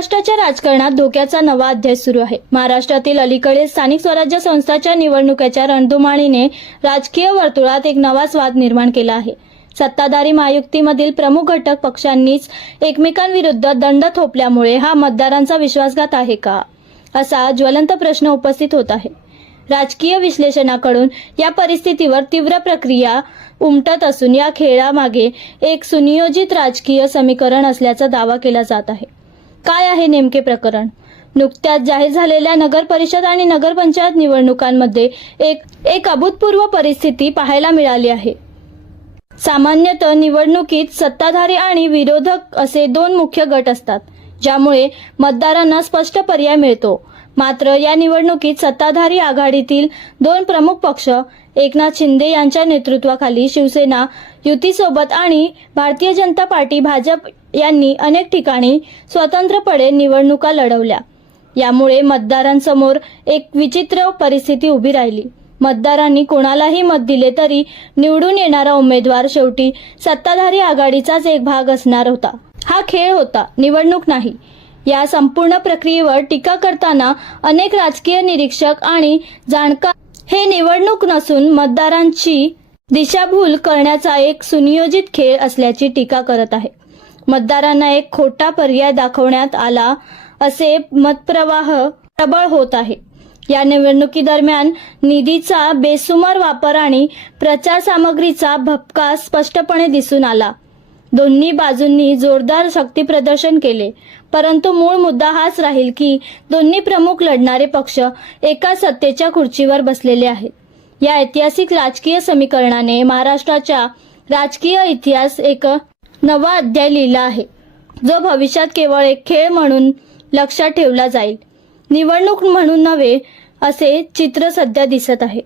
महाराष्ट्राच्या राजकारणात धोक्याचा नवा अध्याय सुरू आहे। महाराष्ट्रातील अलीकडे स्थानिक स्वराज्य संस्थांच्या निवडणुकीच्या रणधुमाळीने राजकीय वर्तुळात एक नवाच वाद निर्माण केला आहे। सत्ताधारी महायुतीमधील प्रमुख घटक पक्षांनीच एकमेकांविरुद्ध दंड थोपल्यामुळे हा मतदारांचा विश्वासघात आहे का, असा ज्वलंत प्रश्न उपस्थित होत आहे। राजकीय विश्लेषणाकडून या परिस्थितीवर तीव्र प्रक्रिया उमटत असून या खेळामागे एक सुनियोजित राजकीय समीकरण असल्याचा दावा केला जात आहे। काय आहे नेमके प्रकरण? नुकत्याच जाहीर झालेल्या नगर परिषद आणि नगरपंचायत निवडणुकांमध्ये एक अभूतपूर्व परिस्थिती पाहायला मिळाली आहे। सामान्यतः निवडणुकीत सत्ताधारी आणि विरोधक असे दोन मुख्य गट असतात, ज्यामुळे मतदारांना स्पष्ट पर्याय मिळतो। मात्र या निवडणुकीत सत्ताधारी आघाडीतील दोन प्रमुख पक्ष एकनाथ शिंदे यांच्या नेतृत्वाखाली शिवसेना युतीसोबत आणि भारतीय जनता पार्टी भाजप यांनी अनेक ठिकाणी स्वतंत्रपणे निवडणुका लढवल्या। यामुळे मतदारांसमोर एक विचित्र परिस्थिती उभी राहिली। मतदारांनी कोणालाही मत दिले तरी निवडून येणारा उमेदवार शेवटी सत्ताधारी आघाडीचाच एक भाग असणार होता। हा खेळ होता, निवडणूक नाही। या संपूर्ण प्रक्रियेवर टीका करताना अनेक राजकीय निरीक्षक आणि जाणकार हे निवडणूक नसून मतदारांची दिशाभूल करण्याचा एक सुनियोजित खेळ असल्याची टीका करत आहे। मतदारांना एक खोटा पर्याय दाखवण्यात आला असे मतप्रवाह प्रबळ होत आहे। या निवडणुकीदरम्यान निधीचा बेसुमार वापर आणि प्रचार सामग्रीचा भपका स्पष्टपणे दिसून आला। दोन्ही बाजूंनी जोरदार शक्ती प्रदर्शन केले, परंतु मूळ मुद्दा हाच राहील की दोन्ही प्रमुख लढणारे पक्ष एका सत्तेच्या खुर्चीवर बसलेले आहेत। या ऐतिहासिक राजकीय समीकरणाने महाराष्ट्राच्या राजकीय इतिहास एक नवा अध्याय लिहिला आहे, जो भविष्यात केवळ एक खेळ म्हणून लक्षात ठेवला जाईल, निवडणूक म्हणून नव्हे, असे चित्र सध्या दिसत आहे।